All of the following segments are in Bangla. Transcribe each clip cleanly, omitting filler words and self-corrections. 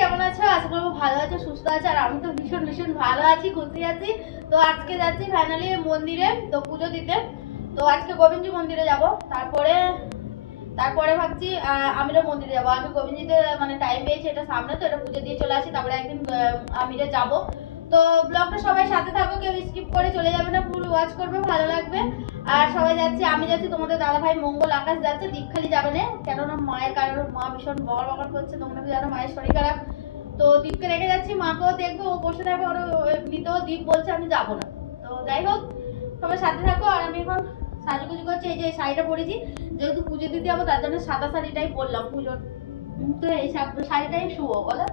কেমন আছো? আশা করবো ভালো আছো, সুস্থ আছো। আর আমি তো ভীষণ ভীষণ ভালো আছি, খুশি আছি। তো আজকে যাচ্ছি ফাইনালি মন্দিরে তো পুজো দিতে। তো আজকে গোবিন্দজি মন্দিরে যাব, তারপরে তারপরে ভাবছি আমিরও মন্দিরে যাবো। আমি গোবিন্দজিতে মানে টাইম পেয়েছি, এটা সামনে, তো এটা পুজো দিয়ে চলে আসি, তারপরে একদিন আমিরে যাব। তো ব্লগটা সবাই সাথে থাকো, কেউ স্কিপ করে চলে যাবে না, ফুল ওয়াচ করবে, ভালো লাগবে। আর সবাই যাচ্ছি, আমি যাচ্ছি, তোমাদের দাদা ভাই মঙ্গল, আকাশ যাচ্ছে, দীপখালি যাবে না, কেননা মায়ের কারণে মা ভীষণ বড় বকর করছে, তোমরা তো জানো মায়ের শরীর খারাপ। তো দীপকে রেখে যাচ্ছি, মাকেও দেখবো, ও বসে থাকবে, ওর এমনিতেও দীপ বলছে আমি যাবো না। তো যাই হোক, সবাই সাথে থাকো। আর আমি এখন সাজুগুজু করছি, এই যে শাড়িটা পরেছি, যেহেতু পুজো দিতে যাবো তার জন্য সাদা শাড়িটাই পরলাম পুজোর। তো এই শাড়িটাই শুভ বলো।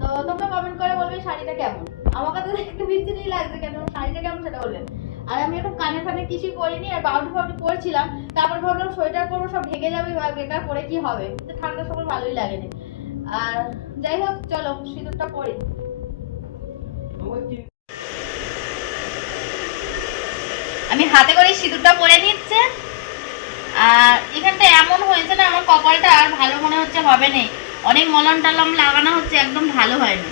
তো তোমরা কমেন্ট করে বলবে শাড়িটা কেমন। আমাকে তো দেখতে বিচ্ছিরি লাগছে, কেন শাড়িটা কেমন সেটা বলবেন। আর আমি এখন কানে ফানে কিছুই করিনি, আর বাউটি ফাউটি পরছিলাম, তারপর ভাবলাম সোয়েটার পরবো, সব ঢেকে যাবে, বেকার পরে কি হবে, ঠান্ডার সময় ভালোই লাগেনি। আর যাই হোক, চলো সিঁদুরটা পরি। আমি হাতে করে সিঁদুরটা পরে নিচ্ছে। আর এখানটা এমন হয়েছে না, আমার কপালটা আর ভালো মনে হচ্ছে হবে না, অনেক মলম টলম লাগানো হচ্ছে, একদম ভালো হয়নি।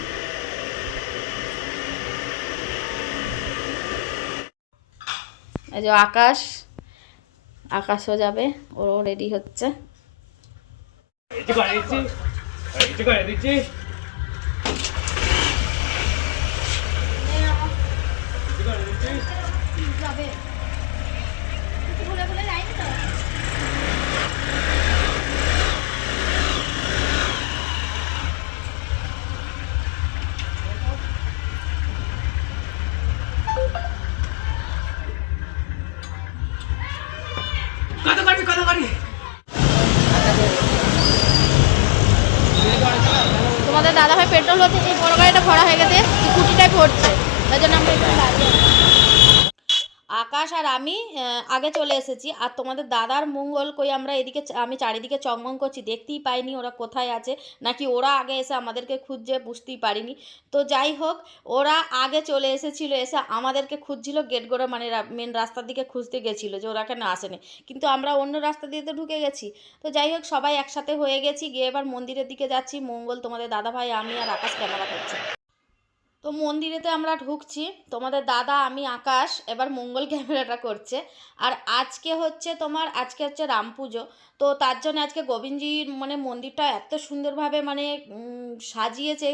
এই যে আকাশও যাবে, ওরও রেডি হচ্ছে। তোমাদের দাদা ভাই পেট্রোল হচ্ছে, এই বড় গাড়িটা ভরা হয়ে গেছে, স্কুটিটাই পড়ছে, তার জন্য আমরা এখানে দাঁড়িয়ে আছি। আকাশ আর আমি আগে চলে এসেছি, আর তোমাদের দাদার মঙ্গল কই, আমরা এদিকে আমি চারিদিকে চকমং করছি, দেখতেই পাইনি ওরা কোথায় আছে, নাকি ওরা আগে এসে আমাদেরকে খুঁজছে, বুঝতেই পারিনি। তো যাই হোক, ওরা আগে চলে এসেছিল, এসে আমাদেরকে খুঁজছিল গেট গোড়া, মানে মেন রাস্তার দিকে খুঁজতে গেছিলো যে ওরা কেন আসেনি, কিন্তু আমরা অন্য রাস্তা দিয়ে তো ঢুকে গেছি। তো যাই হোক, সবাই একসাথে হয়ে গেছি, গিয়ে এবার মন্দিরের দিকে যাচ্ছি। মঙ্গল, তোমাদের দাদা ভাই, আমি আর আকাশ ক্যামেরা করছি। তো মন্দিরেতে আমরা ঢুকছি, তোমাদের দাদা, আমি, আকাশ, এবার মঙ্গল ক্যামেরাটা করছে। আর আজকে হচ্ছে রাম পুজো। তো তার জন্য আজকে গোবিন্দজির মানে মন্দিরটা এত সুন্দরভাবে মানে সাজিয়েছে,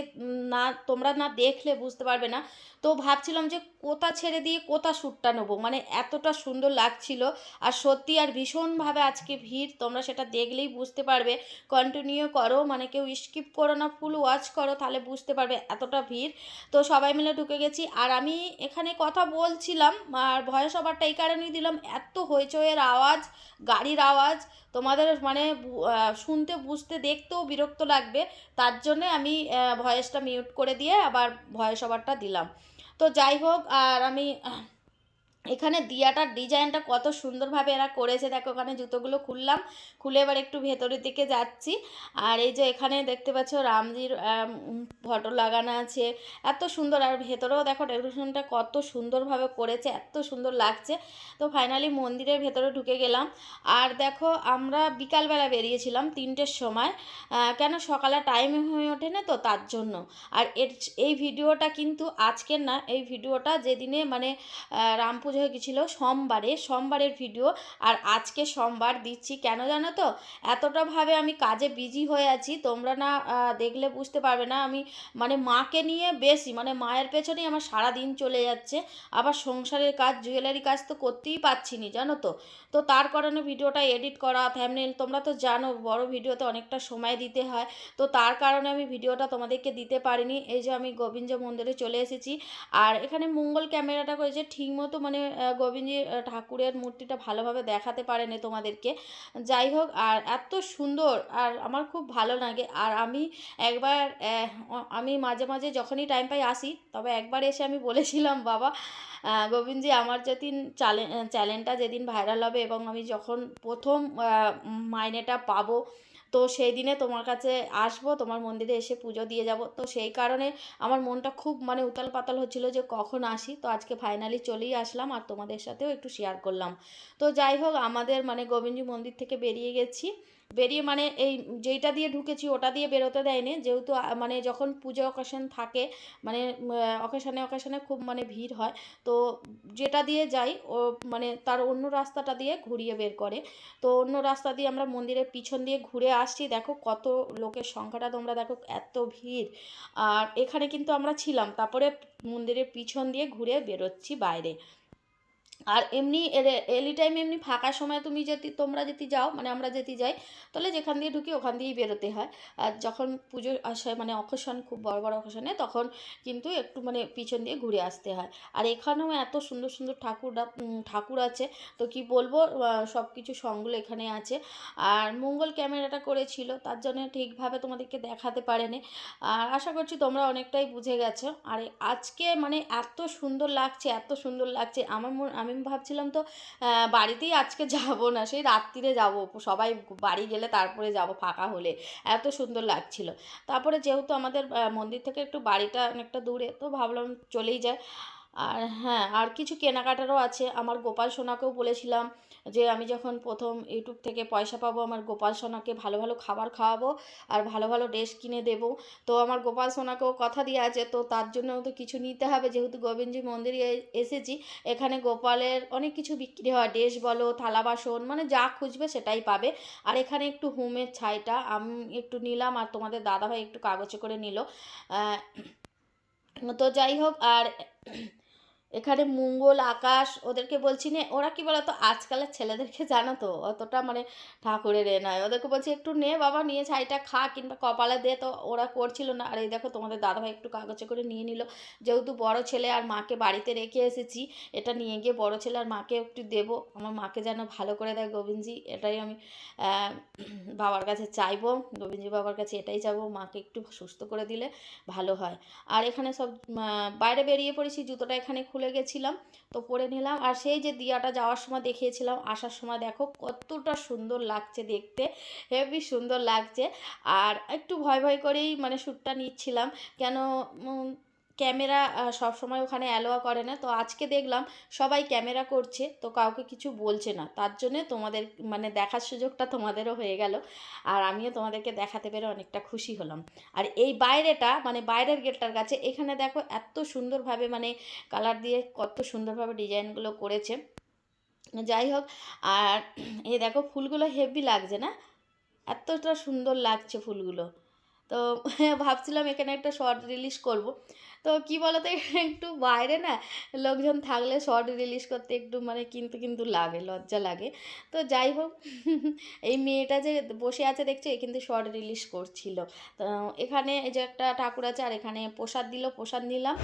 না তোমরা না দেখলে বুঝতে পারবে না। তো ভাবছিলাম যে কোথা ছেড়ে দিয়ে কোথা শ্যুটটা নেবো, মানে এতটা সুন্দর লাগছিল। আর সত্যি আর ভীষণভাবে আজকে ভিড়, তোমরা সেটা দেখলেই বুঝতে পারবে। কন্টিনিউ করো, মানে কেউ স্কিপ করো না, ফুল ওয়াচ করো, তাহলে বুঝতে পারবে এতটা ভিড়। তো সবাই মিলে ঢুকে গেছি, আর আমি এখানে কথা বলছিলাম, আর ভয়েস ওভারটা এই কারণেই দিলাম, এত হইচইয়ের আওয়াজ, গাড়ির আওয়াজ, তোমাদের মানে শুনতে, বুঝতে, দেখতেও বিরক্ত লাগবে, তার জন্যে আমি ভয়েসটা মিউট করে দিয়ে আবার ভয়েস ওভারটা দিলাম। তো যাই হোক, আর আমি এখানে দিয়াটার ডিজাইনটা কত সুন্দরভাবে এরা করেছে, দেখো ওখানে জুতোগুলো খুলে এবার একটু ভেতরের দিকে যাচ্ছি। আর এই যে এখানে দেখতে পাচ্ছ রামজির ফটো লাগানো আছে, এত সুন্দর। আর ভেতরেও দেখো ডেকোরেশনটা কত সুন্দরভাবে করেছে, এত সুন্দর লাগছে। তো ফাইনালি মন্দিরের ভেতরে ঢুকে গেলাম। আর দেখো, আমরা বিকালবেলা বেরিয়েছিলাম 3টের সময়, কেন সকালে টাইম হয়ে ওঠে না, তো তার জন্য। আর এই ভিডিওটা কিন্তু আজকের না, এই ভিডিওটা যেদিনে মানে রাম পুজো হয়ে গেছিলো সোমবারের ভিডিও। আর আজকে সোমবার দিচ্ছি, কেন জানো তো, এতটাভাবে আমি কাজে বিজি হয়ে আছি, তোমরা না দেখলে বুঝতে পারবে না। আমি মানে মাকে নিয়ে বেশি, মানে মায়ের পেছনেই আমার সারা দিন চলে যাচ্ছে, আবার সংসারের কাজ, জুয়েলারি কাজ তো করতেই পারছি না, জানো তো। তো তার কারণে ভিডিওটা এডিট করা, থাম্বনেল, তোমরা তো জানো বড় ভিডিওতে অনেকটা সময় দিতে হয়, তো তার কারণে আমি ভিডিওটা তোমাদেরকে দিতে পারিনি। এই যে আমি গোবিন্দ মন্দিরে চলে এসেছি, আর এখানে মঙ্গল ক্যামেরাটা করেছে ঠিক মতো, মানে গোবিন্দজি ঠাকুরের মূর্তিটা ভালোভাবে দেখাতে পারেনি তোমাদেরকে। যাই হোক, আর এত সুন্দর, আর আমার খুব ভালো লাগে। আর আমি মাঝে মাঝে যখনই টাইম পাই আসি, তবে একবার এসে আমি বলেছিলাম, বাবা গোবিন্দজি, আমার যেদিন চ্যানেলটা যেদিন ভাইরাল হবে এবং আমি যখন প্রথম মাইনেটা পাবো, তো সেই দিনে তোমার কাছে আসবো, তোমার মন্দিরে এসে পুজো দিয়ে যাব। তো সেই কারণে আমার মনটা খুব মানে উতাল পাতাল হচ্ছিলো যে কখন আসি। তো আজকে ফাইনালি চলেই আসলাম, আর তোমাদের সাথেও একটু শেয়ার করলাম। তো যাই হোক, আমাদের মানে গোবিন্দজি মন্দির থেকে বেরিয়ে গেছি, বেরিয়ে মানে এই যেইটা দিয়ে ঢুকেছি ওটা দিয়ে বেরোতে দেয়নি, যেহেতু মানে যখন পুজো অকেশন থাকে মানে অকেশনে খুব মানে ভিড় হয়, তো যেটা দিয়ে যাই ও মানে তার অন্য রাস্তাটা দিয়ে ঘুরিয়ে বের করে। তো অন্য রাস্তা দিয়ে আমরা মন্দিরের পিছন দিয়ে ঘুরে আসছি। দেখো কত লোকের সংখ্যাটা তোমরা দেখো, এত ভিড়। আর এখানে কিন্তু আমরা ছিলাম, তারপরে মন্দিরের পিছন দিয়ে ঘুরে বেরোচ্ছি বাইরে। আর এমনি এনি টাইম এমনি ফাঁকা সময় তুমি যদি তোমরা যদি যাও মানে আমরা যদি যাই, তাহলে যেখান দিয়ে ঢুকি ওখান দিয়েই বেরোতে হয়। আর যখন পুজো আসে মানে অকেশন খুব বড় বড় অকেশনে, তখন কিন্তু একটু মানে পিছন দিয়ে ঘুরে আসতে হয়। আর এখানেও এত সুন্দর সুন্দর ঠাকুর আছে, তো কি বলবো, সব কিছু সঙ্গগুলো এখানে আছে। আর মঙ্গল ক্যামেরাটা করেছিল, তার জন্য ঠিকভাবে তোমাদেরকে দেখাতে পারেনি। আর আশা করছি তোমরা অনেকটাই বুঝে গেছো। আর আজকে মানে এত সুন্দর লাগছে, এত সুন্দর লাগছে। আমি ভাবছিলাম তো বাড়িতেই আজকে যাব না, সেই রাত্রিরে যাব, সবাই বাড়ি গেলে তারপরে যাব ফাঁকা হলে, এত সুন্দর লাগছিল। তারপরে যেহেতু আমাদের মন্দির থেকে একটু বাড়িটা অনেকটা দূরে, তো ভাবলাম চলেই যায়। আর হ্যাঁ, আর কিছু কেনাকাটারও আছে। আমার গোপাল সোনাকেও বলেছিলাম যে আমি যখন প্রথম ইউটিউব থেকে পয়সা পাবো, আমার গোপাল সোনাকে ভালো ভালো খাবার খাওয়াবো আর ভালো ভালো ড্রেস কিনে দেবো। তো আমার গোপাল সোনাকেও কথা দিয়ে আছে, তো তার জন্যও তো কিছু নিতে হবে, যেহেতু গোবিন্দজি মন্দিরে এসেছি। এখানে গোপালের অনেক কিছু বিক্রি হয়, ড্রেস বলো, থালা বাসন, মানে যা খুঁজবে সেটাই পাবে। আর এখানে একটু হোমের ছাইটা আমি একটু নিলাম, আর তোমাদের দাদাভাই একটু কাগজে করে নিল। তো যাই হোক, আর এখানে মঙ্গল, আকাশ, ওদেরকে বলছি নে, ওরা কি বলতো আজকালের ছেলেদেরকে জানো তো অতটা মানে ঠাকুরের নয়, ওদেরকে বলছি একটু নে বাবা, নিয়ে ছাইটা খা কিংবা কপালে দে, তো ওরা করছিল না। আর এই দেখো তোমাদের দাদাভাই একটু কাগজে করে নিয়ে নিল, যেহেতু বড় ছেলে আর মাকে বাড়িতে রেখে এসেছি, এটা নিয়ে গিয়ে বড় ছেলে আর মাকে একটু দেবো, আমার মাকে যেন ভালো করে দেয় গোবিন্দজি, এটাই আমি বাবার কাছে চাইবো, গোবিন্দজি বাবার কাছে এটাই চাইবো, মাকে একটু সুস্থ করে দিলে ভালো হয়। আর এখানে সব বাইরে বেরিয়ে পড়েছি, জুতোটা এখানে খুলে গেছিলাম তো পরে নিলাম। আর সেই যে দিয়াটা যাওয়ার সময় দেখিয়েছিলাম, আসার সময় দেখো কতটা সুন্দর লাগছে দেখতে, হেবি সুন্দর লাগছে। আর একটু ভয় ভয় করেই মানে শ্যুটটা নিচ্ছিলাম, কেন ক্যামেরা সব সময় ওখানে অ্যালাউ করে না, তো আজকে দেখলাম সবাই ক্যামেরা করছে, তো কাউকে কিছু বলছে না, তার জন্যে তোমাদের মানে দেখার সুযোগটা তোমাদেরও হয়ে গেল, আর আমিও তোমাদেরকে দেখাতে পেরে অনেকটা খুশি হলাম। আর এই বাইরেটা মানে বাইরের গেটটার কাছে এখানে দেখো এত সুন্দরভাবে মানে কালার দিয়ে কত সুন্দরভাবে ডিজাইনগুলো করেছে। যাই হোক, আর এই দেখো ফুলগুলো হেভি লাগছে না, এতটা সুন্দর লাগছে ফুলগুলো। তো ভাবছিলাম এখানে একটা শর্ট রিলিজ করব, তো কি বলতো একটু বাইরে না লোকজন থাকলে শর্ট রিলিজ করতে একটু মানে কিন্তু লাগে, লজ্জা লাগে। তো যাই হোক, এই মেয়েটা যে বসে আছে দেখছো, এ কিন্তু শর্ট রিলিজ করছিল। তো এখানে এই যে একটা ঠাকুর আছে, আর এখানে প্রসাদ দিল, প্রসাদ নিলাম।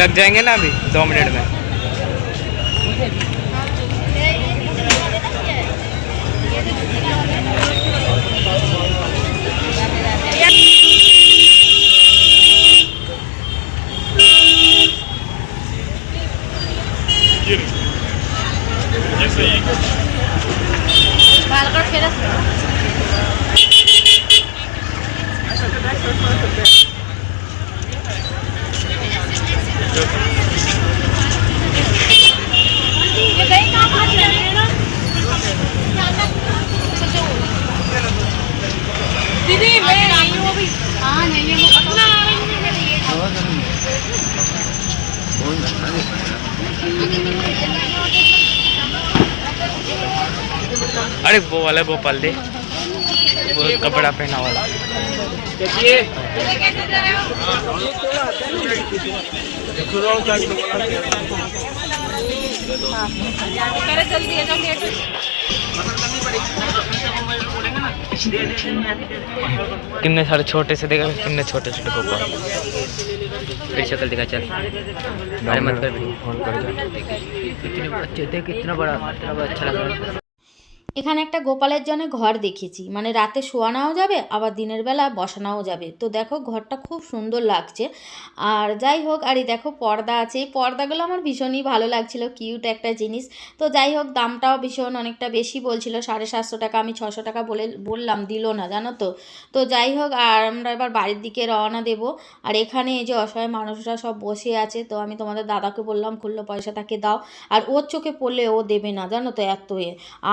लग जाएंगे ना अभी 2 मिनट में। दीदी मैं आई हूँ अभी। हाँ नहीं है, वो अपना अरे वो वाला गोपाल दे, वो कपड़ा पहना वाला। देखिए जल्दी कितने सारे छोटे से देखा, कितने छोटे छोटे गोपाल, फिर शक्ल दिखा। चल अरे मत कर, फोन कर, इतने अच्छे देख, इतना बड़ा अच्छा लग रहा है। এখানে একটা গোপালের জন্য ঘর দেখেছি, মানে রাতে শোয়ানোও যাবে আবার দিনের বেলা বসানোও যাবে। তো দেখো ঘরটা খুব সুন্দর লাগছে। আর যাই হোক, আর এই দেখো পর্দা আছে, এই পর্দাগুলো আমার ভীষণই ভালো লাগছিল, কিউট একটা জিনিস। তো যাই হোক, দামটাও ভীষণ অনেকটা বেশি বলছিল, 750 টাকা। আমি 600 টাকা বললাম, দিল না জানো তো। তো যাই হোক, আর আমরা এবার বাড়ির দিকে রওনা দেব। আর এখানে এই যে অসহায় মানুষরা সব বসে আছে, তো আমি তোমাদের দাদাকে বললাম, খুললো পয়সা তাকে দাও। আর ওর চোখে পড়লে ও দেবে না জানো তো, এত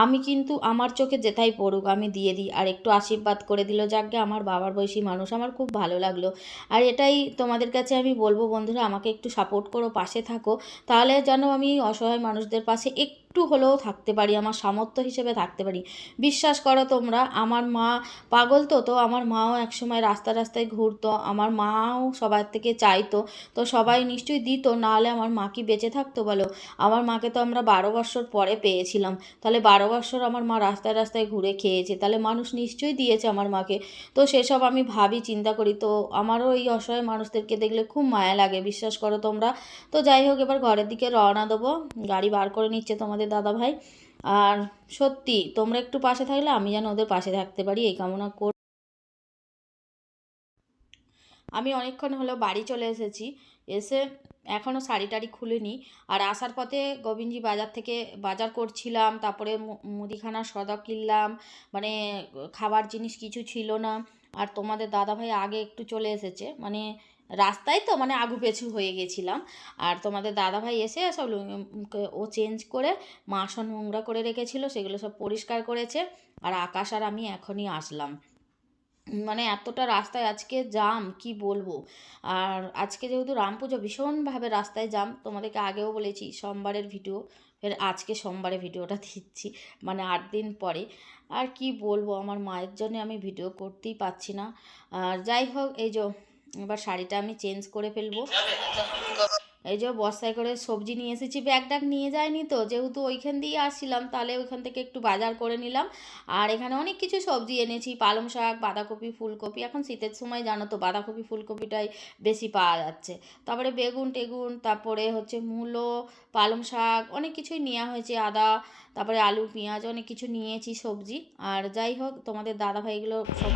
আমি কিন্তু আমার চোখে যেটাই পড়ুক আমি দিয়ে দিই। আর একটু আশীর্বাদ করে দিল, যাকে আমার বাবার বয়সী মানুষ, আমার খুব ভালো লাগলো। আর এটাই তোমাদের কাছে আমি বলবো, বন্ধুরা আমাকে একটু সাপোর্ট করো, পাশে থাকো, তাহলে যেন আমি অসহায় মানুষদের পাশে একটু হলেও থাকতে পারি, আমার সামর্থ্য হিসেবে থাকতে পারি। বিশ্বাস করো তোমরা, আমার মা পাগল, তো আমার মাও একসময় রাস্তায় রাস্তায় ঘুরতো, আমার মাও সবার থেকে চাইতো, তো সবাই নিশ্চয়ই দিত, নাহলে আমার মা কি বেঁচে থাকতো বলো। আমার মাকে তো আমরা 12 বছর পরে পেয়েছিলাম, তাহলে 12 বছর আমার মা রাস্তায় রাস্তায় ঘুরে খেয়েছে, তাহলে মানুষ নিশ্চয়ই দিয়েছে আমার মাকে। তো সেসব আমি ভাবি, চিন্তা করি, তো আমারও এই অসহায় মানুষদেরকে দেখলে খুব মায়া লাগে, বিশ্বাস করো তোমরা। তো যাই হোক, এবার ঘরের দিকে রওনা দেবো, গাড়ি বার করে নিচ্ছে তোমাদের দাদা ভাই। আর সত্যি তোমরা একটু পাশে থাকলে আমি যেন ওদের পাশে থাকতে পারি, এই কামনা করি। আমি অনেকক্ষণ হলো বাড়ি চলে এসেছি, এসে এখনও শাড়ি টাড়ি খুলিনি। আর আসার পথে গোবিন্দজি বাজার থেকে বাজার করছিলাম, তারপরে মুদিখানার সওদা কিনলাম, মানে খাবার জিনিস কিছু ছিল না। আর তোমাদের দাদাভাই আগে একটু চলে এসেছে, মানে রাস্তায় তো মানে আগু পেছু হয়ে গেছিলাম। আর তোমাদের দাদাভাই এসে সব ও চেঞ্জ করে মাসন নোংরা করে রেখেছিল, সেগুলো সব পরিষ্কার করেছে। আর আকাশ আর আমি এখনই আসলাম, মানে এতটা রাস্তায় আজকে জাম কি বলবো। আর আজকে যেহেতু রাম পুজো, ভীষণভাবে রাস্তায় জাম, তোমাদেরকে আগেও বলেছি সোমবারের ভিডিও, ফের আজকে সোমবারে ভিডিওটা দিচ্ছি, মানে 8 দিন পরে। আর কি বলবো, আমার মায়ের জন্য আমি ভিডিও করতেই পারছি না। আর যাই হোক, এই যে এবার শাড়িটা আমি চেঞ্জ করে ফেলবো। এই যে বস্তায় করে সবজি নিয়ে এসেছি, ব্যাগ ট্যাগ নিয়ে যায়নি তো, যেহেতু ওইখান দিয়ে আসছিলাম, তাহলে ওইখান থেকে একটু বাজার করে নিলাম। আর এখানে অনেক কিছু সবজি এনেছি, পালং শাক, বাঁধাকপি, ফুলকপি, এখন শীতের সময় জানো তো বাঁধাকপি ফুলকপিটাই বেশি পাওয়া যাচ্ছে। তারপরে বেগুন টেগুন, তারপরে হচ্ছে মূলো, পালং শাক, অনেক কিছুই নেওয়া হয়েছে, আদা, তারপরে আলু পেঁয়াজ, অনেক কিছু নিয়েছি সবজি। আর যাই হোক, তোমাদের দাদাভাইগুলো সব,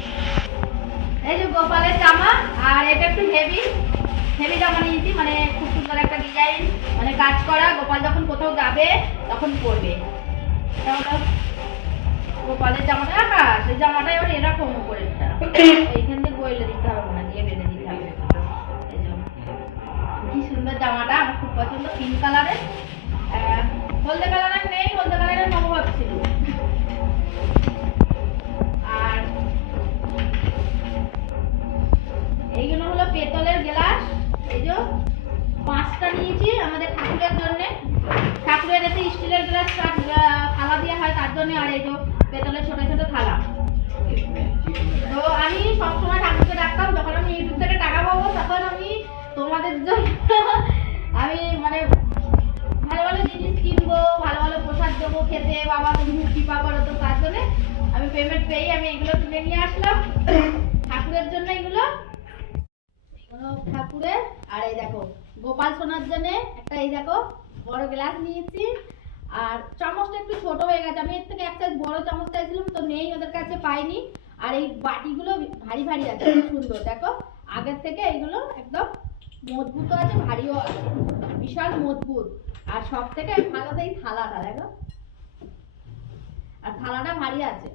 এই যে গোপালের জামা, আর এটা একটু হেভি হেভি জামা নিয়েছি, মানে খুব সুন্দর একটা ডিজাইন, মানে কাজ করা, গোপাল যখন কোথাও যাবে তখন পরবে। এটা হলো গোপালের জামাটা, আকাশ এই জামাটা এবার এরকম উপরেরটা, এইখান থেকে বইলে দিতে হবে না, দিয়ে বেঁধে দিতে হবে। এই যে কি সুন্দর জামাটা, আমার খুব পছন্দ, পিঙ্ক কালারের। হলদে কালারের নেই, হলদে কালারের নেবো ভাবছিল। আর এইগুলো হলো পেতলের গ্লাস, এই যে 5টা নিয়েছি আমাদের ঠাকুরের জন্য, ঠাকুরের এতে স্টিলের গ্লাস থালা দেওয়া হয় তার জন্য। আর এই যে পেতলের ছোট ছোট থালা। তো আমি সবসময় ঠাকুরকে ডাকতাম, যখন আমি ইউটিউব থেকে টাকা পাবো তখন আমি তোমাদের জন্য আমি মানে ভালো ভালো জিনিস কিনবো, ভালো ভালো প্রসাদ দেবো খেতে, বাবা তুমি কৃপা করো। তো তার জন্য আমি পেমেন্ট পেয়ে আমি এগুলো তুলে নিয়ে আসলাম ঠাকুরের জন্য, এগুলো ঠাকুরের। আর এই দেখো গোপাল সোনার জন্য একটা, এই দেখো বড় গ্লাস নিয়েছি। আর চামচটা একটু ছোট হয়ে গেছে, আমি এর থেকে এক সাইজ বড় চামচ চাইছিলাম, তো নেই, ওদের কাছে পাইনি। আর এই বাটিগুলো ভারী ভারী আছে, খুব সুন্দর, দেখো আগের থেকে এইগুলো একদম মজবুত আছে, ভারীও আছে, বিশাল মজবুত। আর সব থেকে ভালো এই থালাটা দেখো, আর থালাটা ভারী আছে,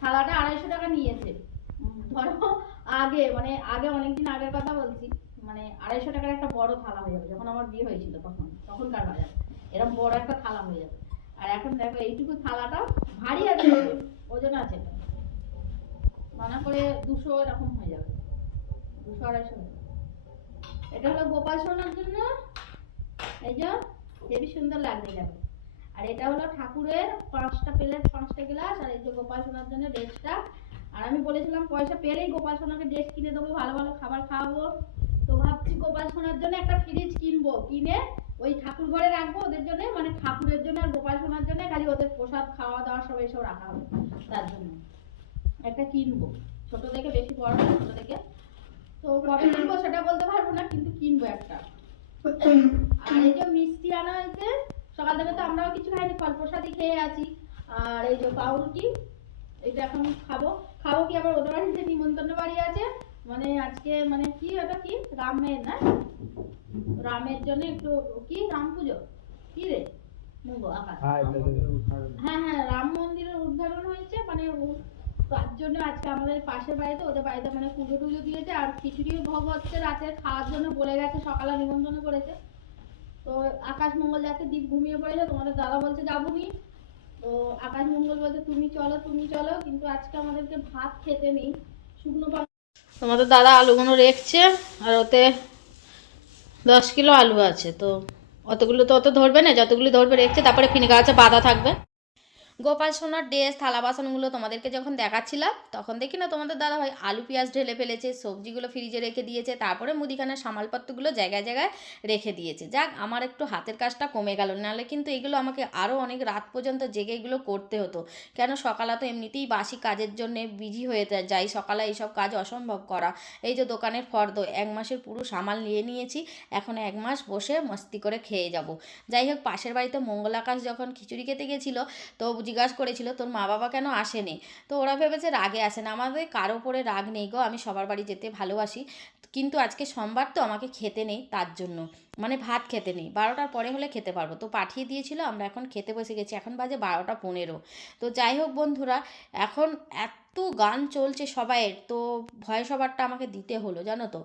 থালাটা 250 টাকা নিয়েছে। ধরো আগে, মানে আগে অনেকদিন আগের কথা বলছি, মানে 250 টাকার একটা বড় থালা হয়ে যাবে, যখন আমার বিয়ে হয়েছিল তখনকার বাজার এরকম বড় একটা থালা হয়ে যাবে। আর এখন দেখো এইটুকু থালাটা ভারী আছে, ওজন আছে, মানা করে 200 এরকম হয়ে যাবে, 200-250। এটা হলো গোপাল সোনার জন্য, এই যে হেবি সুন্দর লাগবে দেখো। আর এটা হলো ঠাকুরের 5টা প্লেট, 5টা গ্লাস। আর এই যে গোপাল সোনার জন্য ড্রেসটা। আর আমি বলেছিলাম পয়সা পেলেই গোপাল সোনাকে ড্রেস কিনে দেবো, ভালো ভালো খাবার খাওয়াবো। তো ভাবছি গোপাল সোনার জন্য একটা ফ্রিজ কিনবো, কিনে ওই ঠাকুর ঘরে রাখবো ওদের জন্য, মানে ঠাকুরের জন্য আর গোপাল সোনার জন্য খালি ওদের প্রসাদ খাওয়া দাওয়া সব এসব রাখা হবে, তার জন্য একটা কিনবো, ছোট দেখে, বেশি বড় না, ছোট দেখে। তো কবে কিনবো সেটা বলতে পারবো না, কিন্তু কিনবো একটা। আর এই যে মিষ্টি আনা হয়েছে, সকাল থেকে তো আমরাও কিছু খাইনি, ফল প্রসাদই খেয়ে আছি। আর এই যে পাউরুটি, এটা এখন খাবো। খাবো কি আবার ওদের বাড়িতে নিমন্ত্রণ বাড়ি আছে, মানে আজকে মানে কি ওটা কি রামের না, রামের জন্য একটু কি রাম পুজো কি রে মুগো আকাশ, হ্যাঁ হ্যাঁ রাম মন্দিরের উদ্বোধন হয়েছে, মানে তার জন্য আজকে আমাদের পাশের বাড়িতে ওদের বাড়িতে মানে পুজো টুজো দিয়েছে, আর খিচুড়িও ভোগ হচ্ছে রাতে খাওয়ার জন্য বলে গেছে, সকালে নিমন্ত্রণ করেছে। তো আকাশ মঙ্গল যাচ্ছে, দীপ ঘুমিয়ে পড়েছে, তোমাদের দাদা বলছে যাবনি, তো আকাশ মঙ্গল বলছে তুমি চলো, কিন্তু আজকে আমাদেরকে ভাত খেতে নেই, শুকনো পাক। তোমাদের দাদা আলুগুলো রেখছে, আর ওতে 10 কিলো আলু আছে, তো অতগুলো তো অত ধরবে না, যতগুলো ধরবে রেখছে, তারপরে ফিনে গাছে বাঁধা থাকবে। গোপাল সোনার ড্রেস থালা বাসনগুলো তোমাদেরকে যখন দেখাচ্ছিলাম তখন দেখি না তোমাদের দাদা ভাই আলু পেঁয়াজ ঢেলে ফেলেছে, সবজিগুলো ফ্রিজে রেখে দিয়েছে, তারপরে মুদিখানার সামালপত্রগুলো জায়গায় জায়গায় রেখে দিয়েছে। যাক আমার একটু হাতের কাজটা কমে গেল, নাহলে কিন্তু এগুলো আমাকে আরও অনেক রাত পর্যন্ত জেগে এগুলো করতে হতো, কেন সকালে তো এমনিতেই বাসি কাজের জন্য বিজি হয়ে যাই, সকালে এইসব কাজ অসম্ভব করা। এই যে দোকানের ফর্দ 1 মাসের পুরো সামাল নিয়ে নিয়েছি, এখন 1 মাস বসে মস্তি করে খেয়ে যাব। যাই হোক, পাশের বাড়িতে মঙ্গল আকাশ যখন খিচুড়ি খেতে গেছিলো তো জিজ্ঞাসা করেছিল তোর মা বাবা কেন আসেনি, তো ওরা ভেবেছে রাগে আসে না, আমাদের কারো উপরে রাগ নেই গো, আমি সবার বাড়ি যেতে ভালোবাসি, কিন্তু আজকে সোমবার তো আমাকে খেতে নেই, তার জন্য মানে ভাত খেতে নেই, 12টার পরে হলে খেতে পারবো, তো পাঠিয়ে দিয়েছিল, আমরা এখন খেতে বসে গেছি, এখন বাজে 12টা 15। তো যাই হোক বন্ধুরা, এখন এত গান চলছে সবাইয়ের, তো ভয়েস ওভারটা আমাকে দিতে হলো জানো তো।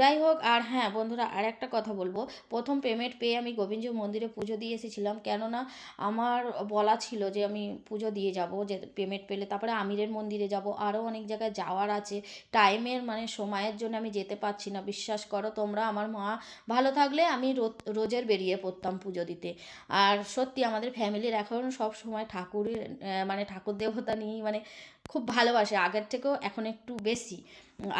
যাই হোক, আর হ্যাঁ বন্ধুরা আর একটা কথা বলবো, প্রথম পেমেন্ট পেয়ে আমি গোবিন্দ মন্দিরে পুজো দিয়ে এসেছিলাম, কেননা আমার বলা ছিল যে আমি পুজো দিয়ে যাব, যে পেমেন্ট পেলে তারপরে আমিরের মন্দিরে যাব, আরও অনেক জায়গায় যাওয়ার আছে, টাইমের মানে সময়ের জন্য আমি যেতে পারছি না, বিশ্বাস করো তোমরা, আমার মা ভালো থাকলে আমি রোজের বেরিয়ে পড়তাম পুজো দিতে। আর সত্যি আমাদের ফ্যামিলির এখন সব সময় ঠাকুরের মানে ঠাকুর দেবতা নিয়ে মানে খুব ভালোবাসে, আগের থেকেও এখন একটু বেশি।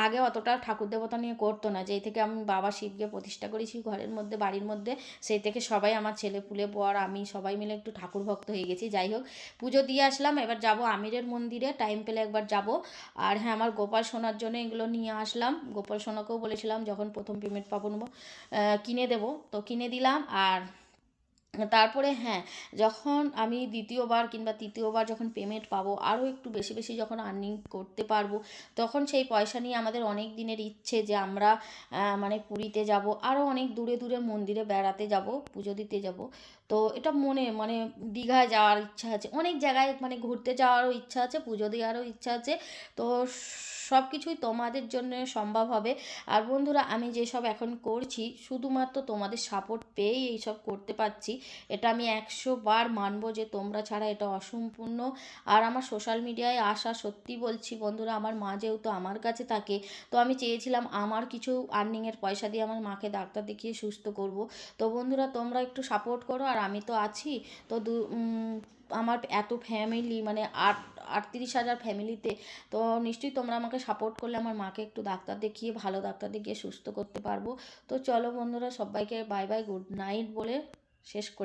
আগে অতটা ঠাকুর দেবতা নিয়ে করতো না, যেই থেকে আমি বাবা শিবকে প্রতিষ্ঠা করেছি ঘরের মধ্যে বাড়ির মধ্যে, সেই থেকে সবাই আমার ছেলে পুলে বর আমি সবাই মিলে একটু ঠাকুর ভক্ত হয়ে গেছি। যাই হোক, পুজো দিয়ে আসলাম, এবার যাব আমিরের মন্দিরে, টাইম পেলে একবার যাব। আর হ্যাঁ, আমার গোপাল সোনার জন্য এগুলো নিয়ে আসলাম, গোপাল সোনাকেও বলেছিলাম যখন প্রথম পেমেন্ট পাবো নেবো কিনে দেবো, তো কিনে দিলাম। আর তারপরে হ্যাঁ, যখন আমি দ্বিতীয়বার কিংবা তৃতীয়বার যখন পেমেন্ট পাবো, আরও একটু বেশি বেশি যখন আর্নিং করতে পারবো, তখন সেই পয়সা নিয়ে আমাদের অনেক দিনের ইচ্ছে যে আমরা মানে পুরীতে যাব, আরও অনেক দূরে দূরে মন্দিরে বেড়াতে যাব, পুজো দিতে যাব। তো এটা মনে মানে দীঘায় যাওয়ার ইচ্ছা আছে, অনেক জায়গায় মানে ঘুরতে যাওয়ারও ইচ্ছা আছে, পুজো দেওয়ারও ইচ্ছা আছে। তো সব কিছুই তোমাদের জন্য সম্ভব হবে। আর বন্ধুরা, আমি যেসব এখন করছি শুধুমাত্র তোমাদের সাপোর্ট পেয়েই এইসব করতে পারছি, এটা আমি 100 বার মানবো যে তোমরা ছাড়া এটা অসম্পূর্ণ। আর আমার সোশ্যাল মিডিয়ায় আসা, সত্যি বলছি বন্ধুরা, আমার মা যেহেতু আমার কাছে থাকে, তো আমি চেয়েছিলাম আমার কিছু আর্নিংয়ের পয়সা দিয়ে আমার মাকে ডাক্তার দেখিয়ে সুস্থ করব। তো বন্ধুরা তোমরা একটু সাপোর্ট করো, আর আমি তো আছি। তো আমার এত ফ্যামিলি মানে 38,000 ফ্যামিলিতে, তো নিশ্চয়ই তোমরা আমাকে সাপোর্ট করলে আমার মাকে একটু ডাক্তার দেখিয়ে ভালো ডাক্তার দেখিয়ে সুস্থ করতে পারবো। তো চলো বন্ধুরা, সবাইকে বাই বাই, গুড নাইট বলে শেষ করে